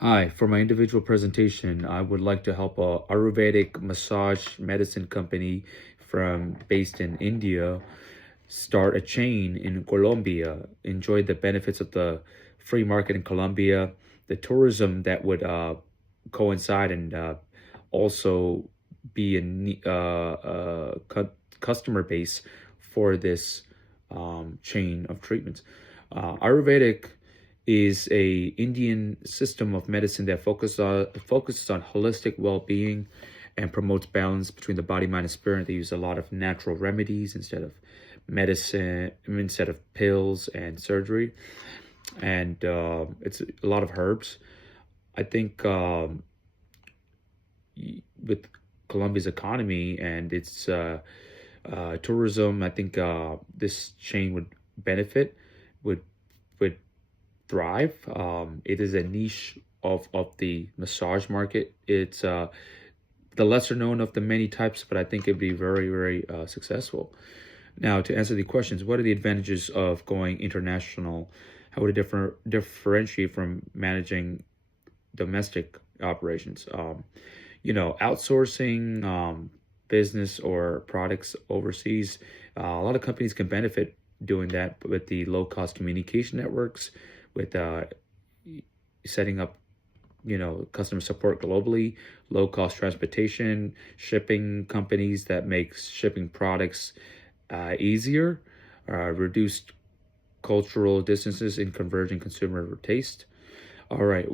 Hi, for my individual presentation, I would like to help a Ayurvedic massage medicine company based in India start a chain in Colombia, enjoy the benefits of the free market in Colombia, the tourism that would coincide and also be customer base for this chain of treatments. Ayurvedic is a Indian system of medicine that focuses on holistic well-being and promotes balance between the body, mind, and spirit. They use a lot of natural remedies instead of pills and surgery, and it's a lot of herbs. I think with Colombia's economy and its tourism, I think this chain would benefit, would would thrive. It is a niche of the massage market. It's the lesser known of the many types, but I think it'd be very successful. Now, to answer the questions, what are the advantages of going international? How would it differentiate from managing domestic operations? Outsourcing business or products overseas. A lot of companies can benefit doing that with the low cost communication networks, with setting up customer support globally, low cost transportation, shipping companies that makes shipping products easier, reduced cultural distances in converging consumer taste. All right,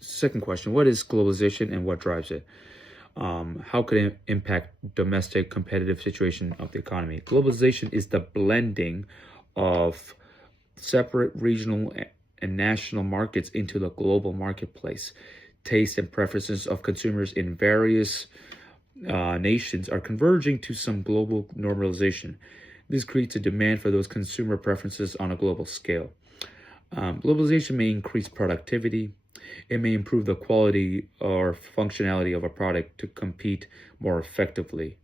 second question, what is globalization and what drives it? How could it impact domestic competitive situation of the economy? Globalization is the blending of separate regional and national markets into the global marketplace. Tastes and preferences of consumers in various nations are converging to some global normalization. This creates a demand for those consumer preferences on a global scale. Globalization may increase productivity. It may improve the quality or functionality of a product to compete more effectively.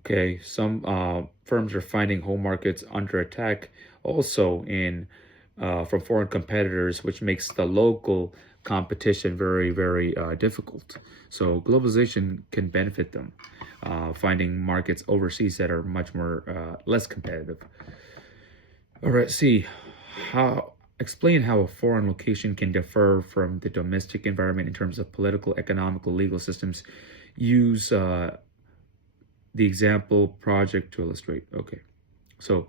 Okay, some firms are finding home markets under attack also in from foreign competitors, which makes the local competition very difficult. So globalization can benefit them, finding markets overseas that are much more less competitive. All right, see how explain how a foreign location can differ from the domestic environment in terms of political, economical, legal systems. Use the example project to illustrate. Okay, so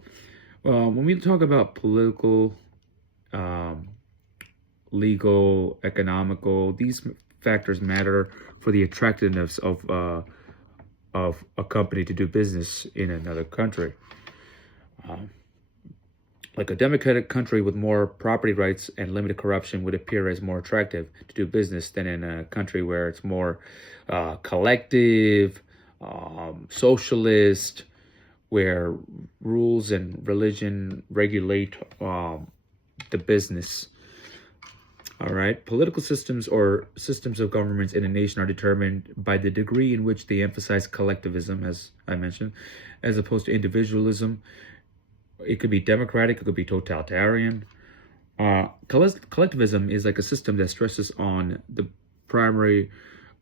when we talk about political, um, legal, economical, these factors matter for the attractiveness of a company to do business in another country. Um, like a democratic country with more property rights and limited corruption would appear as more attractive to do business than in a country where it's more collective, socialist, where rules and religion regulate the business. All right. Political systems or systems of governments in a nation are determined by the degree in which they emphasize collectivism, as I mentioned, as opposed to individualism. It could be democratic, it could be totalitarian. Collectivism is like a system that stresses on the primary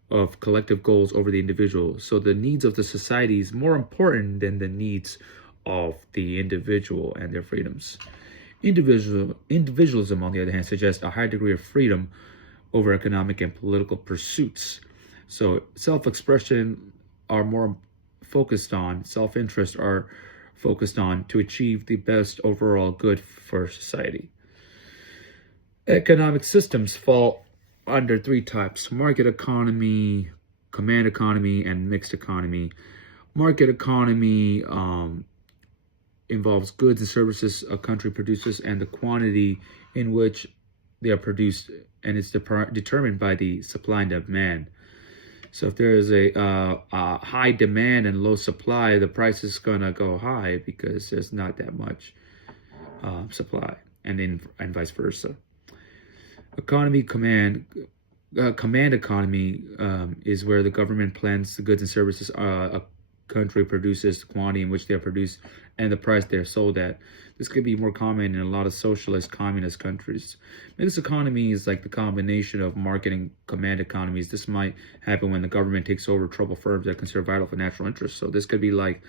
of collective goals over the individual. So the needs of the society is more important than the needs of the individual and their freedoms. Individualism, on the other hand, suggests a high degree of freedom over economic and political pursuits. So self-expression are more focused on, self-interest are focused on to achieve the best overall good for society. Economic systems fall under three types: market economy, command economy, and mixed economy. Market economy involves goods and services a country produces and the quantity in which they are produced, and it's determined by the supply and demand. So if there is a high demand and low supply, the price is gonna go high because there's not that much supply, and vice versa. Economy command economy is where the government plans the goods and services a country produces, the quantity in which they're produced, and the price they're sold at. This could be more common in a lot of socialist, communist countries. Mixed economy is like the combination of market and command economies. This might happen when the government takes over troubled firms that consider vital for national interests. So this could be like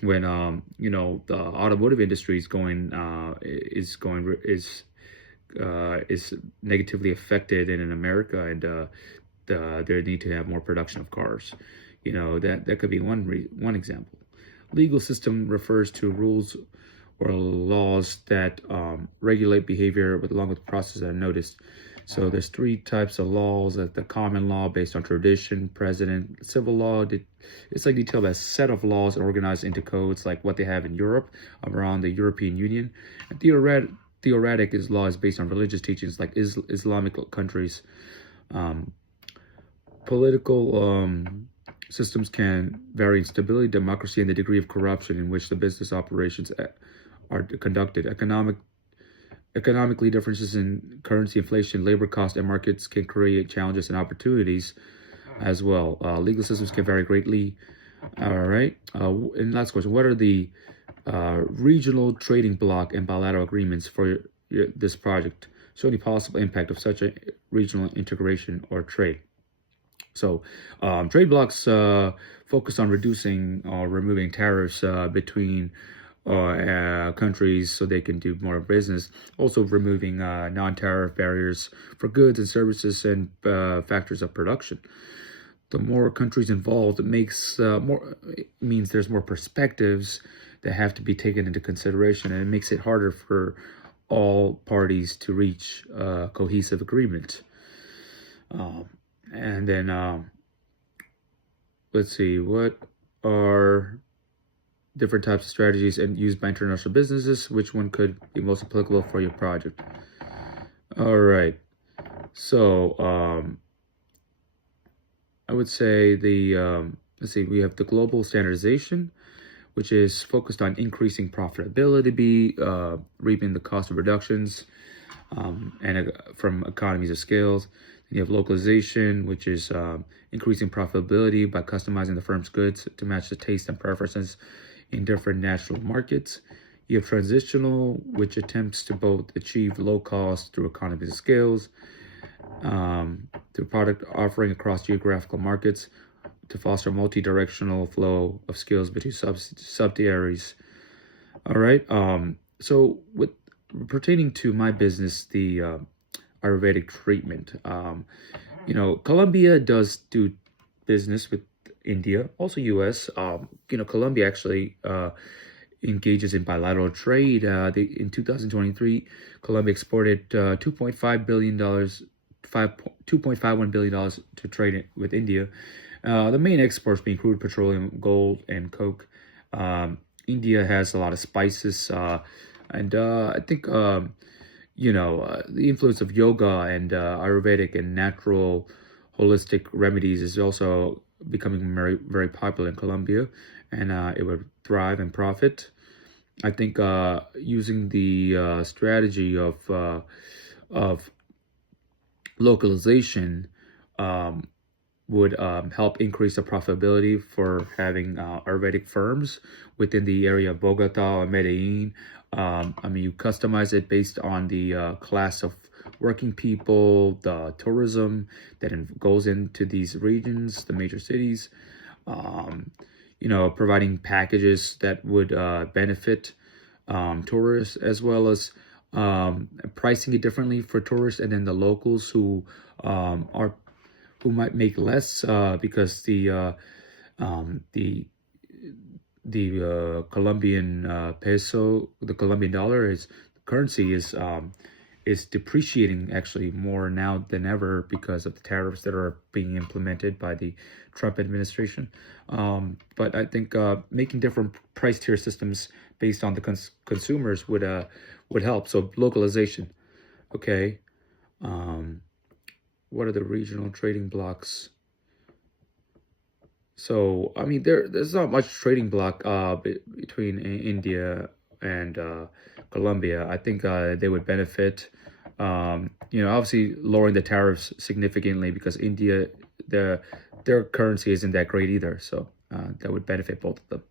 when the automotive industry is negatively affected in America, and they need to have more production of cars. That could be one example. Legal system refers to rules or laws that regulate behavior along with processes that are noticed. So there's three types of laws: like the common law based on tradition, precedent. Civil law, it's like detailed as a set of laws organized into codes, like what they have in Europe around the European Union. And theoretic is law is based on religious teachings, like Islamic countries. Political systems can vary in stability, democracy, and the degree of corruption in which the business operations are conducted. Economically, differences in currency, inflation, labor cost, and markets can create challenges and opportunities as well. Legal systems can vary greatly. All right. And last question: what are the regional trading bloc and bilateral agreements for this project? So any possible impact of such a regional integration or trade? So trade blocs focus on reducing or removing tariffs between countries so they can do more business. Also removing non-tariff barriers for goods and services and factors of production. The more countries involved, it means there's more perspectives that have to be taken into consideration, and it makes it harder for all parties to reach a cohesive agreement. And then let's see, what are different types of strategies and used by international businesses? Which one could be most applicable for your project? All right. So I would say let's see, we have the global standardization, which is focused on increasing profitability, reaping the cost of reductions and from economies of scales. Then you have localization, which is increasing profitability by customizing the firm's goods to match the taste and preferences in different national markets. You have transitional, which attempts to both achieve low cost through economies of scales, through product offering across geographical markets, to foster multi-directional flow of skills between subsidiaries. All right. So with pertaining to my business, the Ayurvedic treatment, Colombia does do business with India, also U.S. Colombia actually engages in bilateral trade. In 2023, Colombia exported $2.51 billion to trade with India. The main exports being crude petroleum, gold, and coke. India has a lot of spices, and I think the influence of yoga and Ayurvedic and natural holistic remedies is also becoming very, very popular in Colombia, and it would thrive and profit. I think using the strategy of localization would help increase the profitability for having Ayurvedic firms within the area of Bogota or Medellin. You customize it based on the class of working people, the tourism that goes into these regions, the major cities, providing packages that would benefit tourists, as well as pricing it differently for tourists and then the locals who might make less because the Colombian peso, the Colombian dollar currency is depreciating actually more now than ever because of the tariffs that are being implemented by the Trump administration. But I think making different price tier systems based on the consumers would help. So localization, okay. What are the regional trading blocks? So there's not much trading block between India and Colombia. I think they would benefit. Obviously lowering the tariffs significantly because India, their currency isn't that great either. So that would benefit both of them.